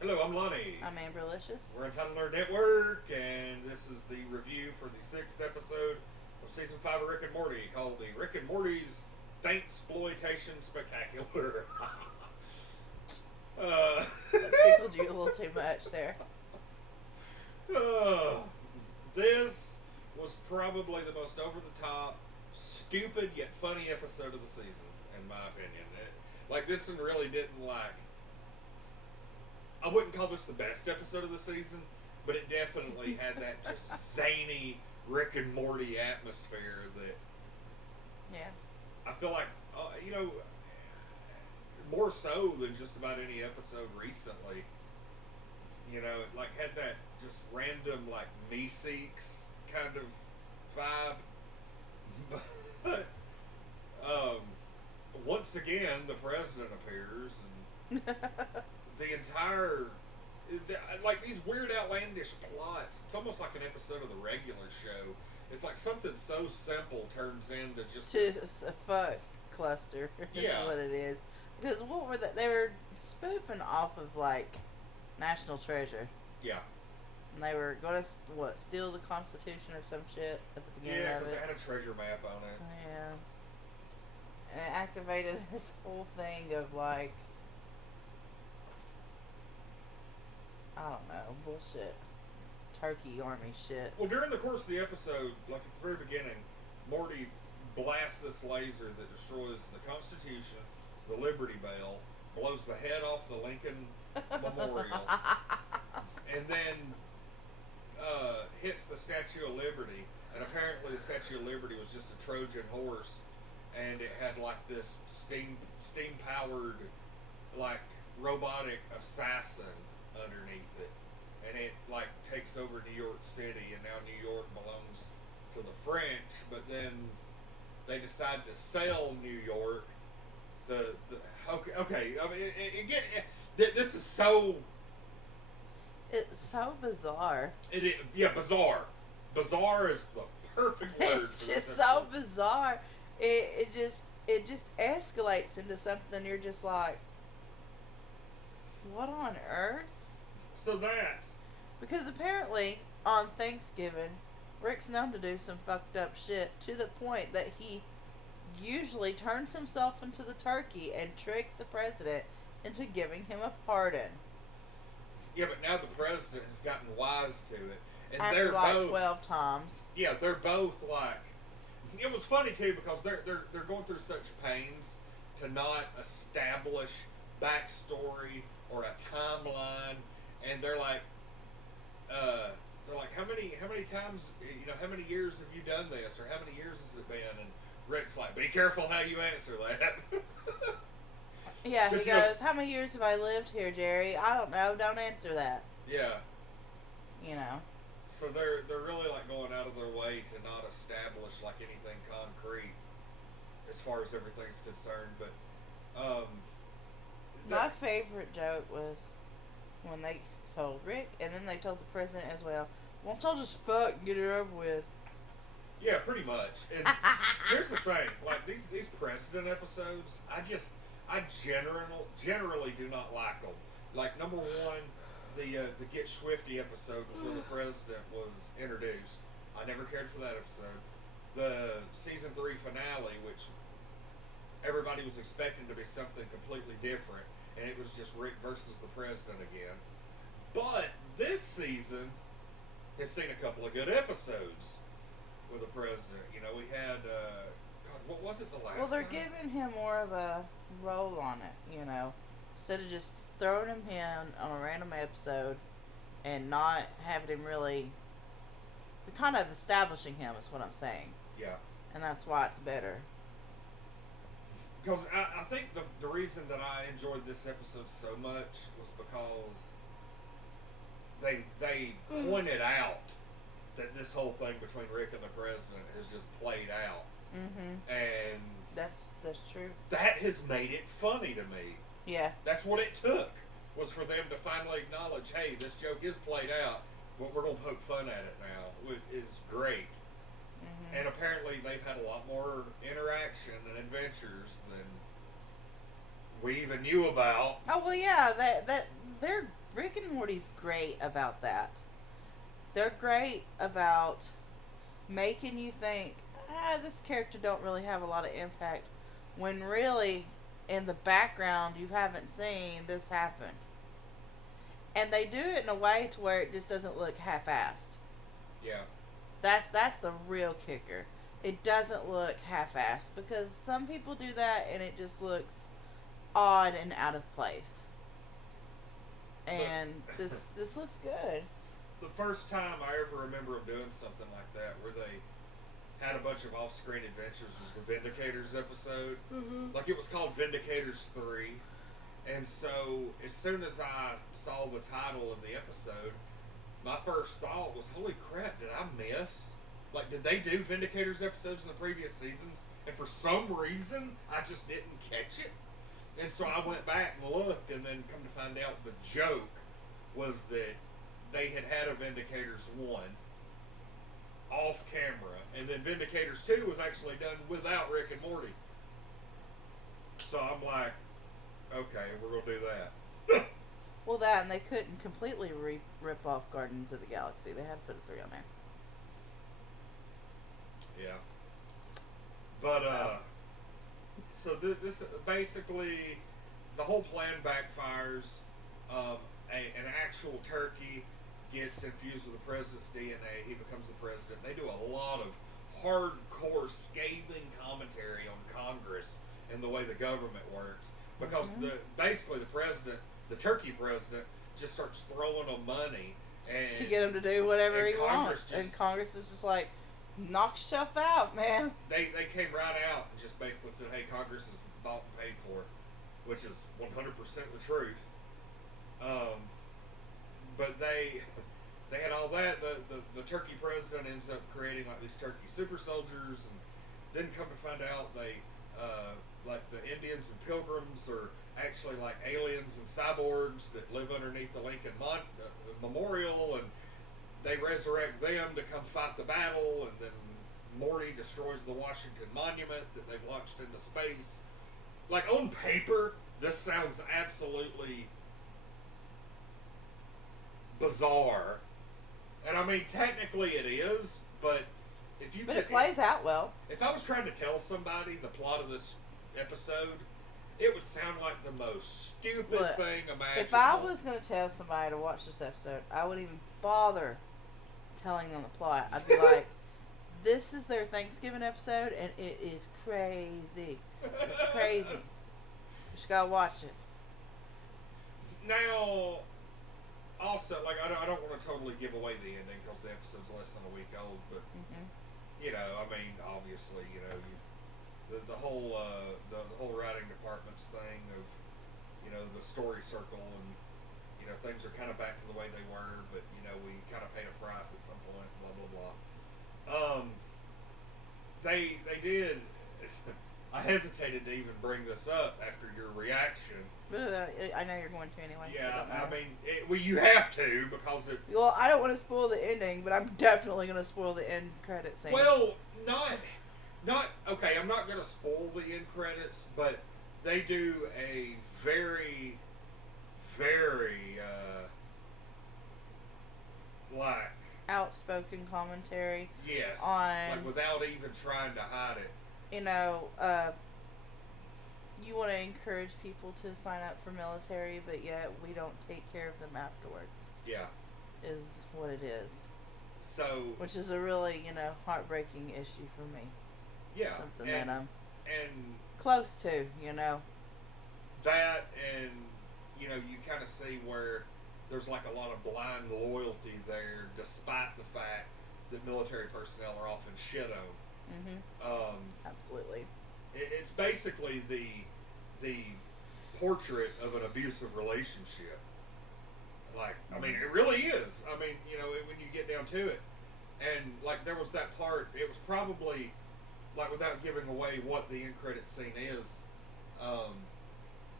Hello, I'm Lonnie. I'm Amberlicious. We're Untitled Network, and this is the review for the 6th episode of Season 5 of Rick and Morty, called the Rick and Morty's Thanksploitation Spectacular. That tickled you a little too much there. This was probably the most over-the-top, stupid yet funny episode of the season, in my opinion. This one really didn't I wouldn't call this the best episode of the season, but it definitely had that just zany Rick and Morty atmosphere that Yeah. I feel like, more so than just about any episode recently. It had that just random me-seeks kind of vibe. But once again, the president appears and the entire these weird outlandish plots, it's almost like an episode of the regular show. It's like something so simple turns into just a fuck cluster. Yeah. Is what it is. Because what were they were spoofing off of National Treasure. Yeah. And they were going to steal the Constitution or some shit at the beginning of because it. it had a treasure map on it. Yeah. And it activated this whole thing of I don't know, bullshit. Turkey army shit. Well, during the course of the episode, at the very beginning, Morty blasts this laser that destroys the Constitution, the Liberty Bell, blows the head off the Lincoln Memorial, and then hits the Statue of Liberty. And apparently the Statue of Liberty was just a Trojan horse, and it had this steam powered robotic assassin underneath it, and it takes over New York City, and now New York belongs to the French. But then they decide to sell New York. Okay. I mean, this is so. It's so bizarre. Bizarre. Bizarre is the perfect word. It's just so bizarre. It just escalates into something you're just like, what on earth? So that. Because apparently on Thanksgiving, Rick's known to do some fucked up shit to the point that he usually turns himself into the turkey and tricks the president into giving him a pardon. Yeah, but now the president has gotten wise to it, and After they're both 12 times. Yeah, they're both It was funny too because they're going through such pains to not establish backstory or a timeline, and they're like, how many times, how many years have you done this, or how many years has it been? And Rick's like, be careful how you answer that. Yeah, he goes, how many years have I lived here, Jerry? I don't know. Don't answer that. Yeah. So they're really going out of their way to not establish anything concrete as far as everything's concerned. But my favorite joke was when they told Rick, and then they told the president as well, won't y'all just fuck and get it over with? Yeah, pretty much. And here's the thing, these precedent episodes, I generally do not like them. Number one, the Get Swifty episode before the president was introduced. I never cared for that episode. The season 3 finale, which everybody was expecting to be something completely different, and it was just Rick versus the president again. But this season has seen a couple of good episodes with the president. We had what was it the last? Well, they're time? giving him more of a role on it, instead of just throwing him in on a random episode and not having him really. They're kind of establishing him, is what I'm saying. Yeah. And that's why it's better. Because I think the reason that I enjoyed this episode so much was because they pointed out that this whole thing between Rick and the president has just played out. Mm-hmm. And that's true. That has made it funny to me. Yeah. That's what it took, was for them to finally acknowledge, hey, this joke is played out, but we're going to poke fun at it now. It's great. Mm-hmm. And apparently they've had a lot more interaction and adventures than we even knew about. Oh, well, yeah, that they're Rick and Morty's great about that. They're great about making you think, this character don't really have a lot of impact, when really, in the background, you haven't seen this happen. And they do it in a way to where it just doesn't look half-assed. Yeah. That's the real kicker. It doesn't look half-assed, because some people do that and it just looks odd and out of place. And this looks good. The first time I ever remember them doing something like that, where they had a bunch of off-screen adventures, was the Vindicators episode. Mm-hmm. Like, it was called Vindicators 3. And so, as soon as I saw the title of the episode, my first thought was, holy crap, did I miss? Like, did they do Vindicators episodes in the previous seasons? And for some reason, I just didn't catch it. And so I went back and looked, and then come to find out the joke was that they had a Vindicators 1 off camera, and then Vindicators 2 was actually done without Rick and Morty. So I'm like, okay, we're going to do that. Well, that, and they couldn't completely rip off Guardians of the Galaxy. They had to put a 3 on there. Yeah. But, so this basically, the whole plan backfires. An actual turkey gets infused with the president's DNA. He becomes the president. They do a lot of hardcore, scathing commentary on Congress and the way the government works. Because basically the president, the turkey president, just starts throwing them money and to get him to do whatever he Congress wants. And Congress is just like, knock yourself out, man. They came right out and just basically said, hey, Congress is bought and paid for, which is 100% the truth. But they had all that. The turkey president ends up creating like these turkey super soldiers, and then come to find out they like the Indians and Pilgrims are actually like aliens and cyborgs that live underneath the Lincoln Memorial, and they resurrect them to come fight the battle, and then Morty destroys the Washington Monument that they've launched into space. Like, on paper, this sounds absolutely bizarre. And I mean, technically it is, but if you... But it plays out well. If I was trying to tell somebody the plot of this episode, it would sound like the most stupid thing imaginable. If I was going to tell somebody to watch this episode, I wouldn't even bother telling them the plot. I'd be like, this is their Thanksgiving episode, and it is crazy. It's crazy. You just gotta watch it. Now, also, like, I don't want to totally give away the ending because the episode's less than a week old, but, you know, I mean, obviously, you know, the whole writing department's thing of, you know, the story circle, and, you know, things are kind of back to the way they were, but, you know, we kind of paid a price at some point, blah, blah, blah. They did... I hesitated to even bring this up after your reaction. I know you're going to anyway. Yeah, so I mean, well, you have to, because it... Well, I don't want to spoil the ending, but I'm definitely going to spoil the end credit scene. Well, okay, I'm not going to spoil the end credits, but they do a very, very, like... outspoken commentary. Yes. On... like, without even trying to hide it. You know, you want to encourage people to sign up for military, but yet we don't take care of them afterwards. Yeah. Is what it is. So... which is a really, you know, heartbreaking issue for me. Yeah. Something that I'm and close to, you know. That, and, you know, you kind of see where there's like a lot of blind loyalty there, despite the fact that military personnel are often shit on. Absolutely. It's basically the portrait of an abusive relationship. Like, I mean, it really is. I mean, you know, when you get down to it. And, like, there was that part, it was probably, like, without giving away what the end credit scene is,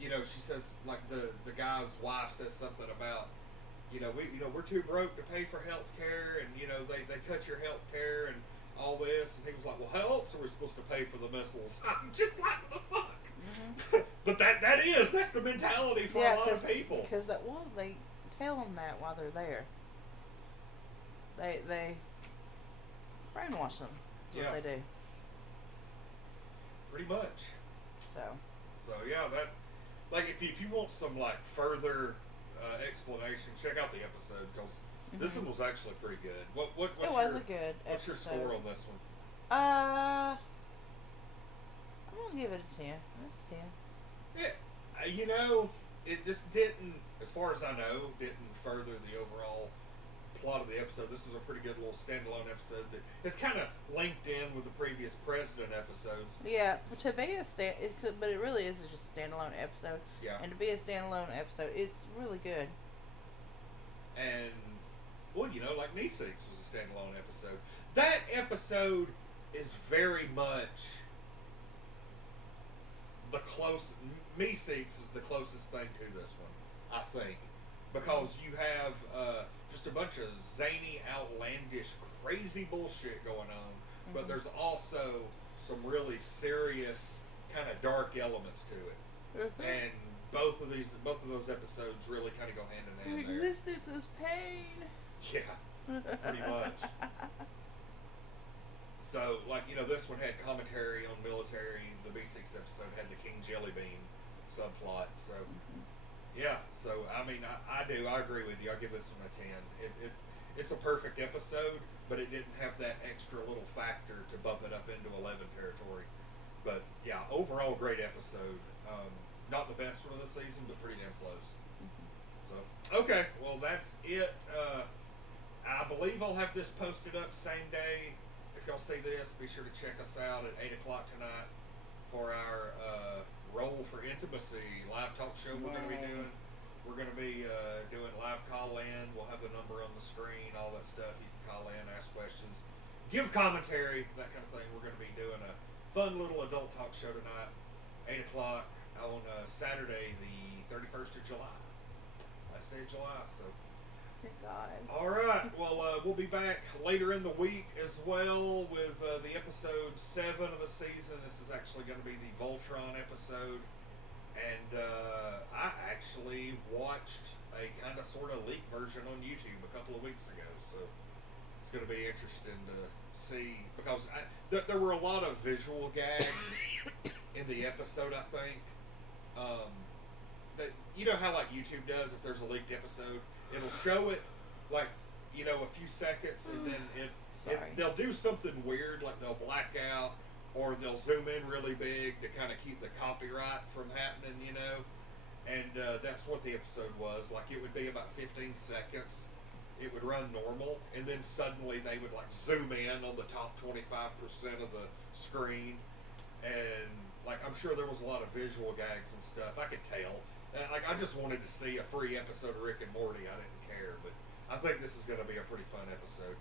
you know, she says, like, the guy's wife says something about, we're too broke to pay for health care, and, you know, they cut your health care, and all this, and he was like, well, how else are we supposed to pay for the missiles? I'm just like, what the fuck? But that's the mentality for a lot of people. Because they tell them that while they're there. They brainwash them. That's what they do. Pretty much. So yeah, that, like, if you want some like further explanation, check out the episode, because this one was actually pretty good. What's it was a good episode. What's your score on this one? I'm gonna give it a 10. It's 10. Yeah, this didn't, as far as I know, didn't further the overall plot of the episode. This was a pretty good little standalone episode that it's kind of linked in with the previous President episodes. Yeah, to be but it really is just a standalone episode. Yeah. And to be a standalone episode, it's really good. And, well, like Me6 was a standalone episode. That episode is very much the Me6 is the closest thing to this one, I think. Because you have just a bunch of zany, outlandish, crazy bullshit going on, but there's also some really serious, kind of dark elements to it. And both of those episodes really kind of go hand in hand there. Existence is pain. Yeah, pretty much. So, like, this one had commentary on military. The B6 episode had the King Jellybean subplot. So, yeah. So, I mean, I agree with you. I give this one a 10. It's a perfect episode, but it didn't have that extra little factor to bump it up into 11 territory. But, yeah, overall great episode. Not the best one of the season, but pretty damn close. So, okay. Well, that's it. I believe I'll have this posted up same day. If y'all see this, be sure to check us out at 8 o'clock tonight for our Roll for Intimacy live talk show we're going to be doing. We're going to be doing live call-in. We'll have the number on the screen, all that stuff. You can call in, ask questions, give commentary, that kind of thing. We're going to be doing a fun little adult talk show tonight, 8 o'clock on Saturday, the 31st of July. Last day of July, so... Thank God. All right. Well, we'll be back later in the week as well with the episode 7 of the season. This is actually going to be the Voltron episode. And I actually watched a kind of sort of leaked version on YouTube a couple of weeks ago. So it's going to be interesting to see, because there were a lot of visual gags in the episode, I think. That, you know how like YouTube does, if there's a leaked episode, it'll show it like, a few seconds, and then they'll do something weird, like they'll black out, or they'll zoom in really big to kind of keep the copyright from happening, and that's what the episode was. Like, it would be about 15 seconds, it would run normal, and then suddenly they would like zoom in on the top 25% of the screen, and like, I'm sure there was a lot of visual gags and stuff. I could tell. Like, I just wanted to see a free episode of Rick and Morty. I didn't care, but I think this is going to be a pretty fun episode.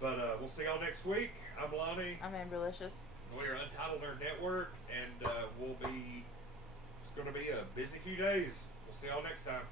But we'll see y'all next week. I'm Lonnie. I'm Amberlicious. We're Untitled Nerd Network, and it's going to be a busy few days. We'll see y'all next time.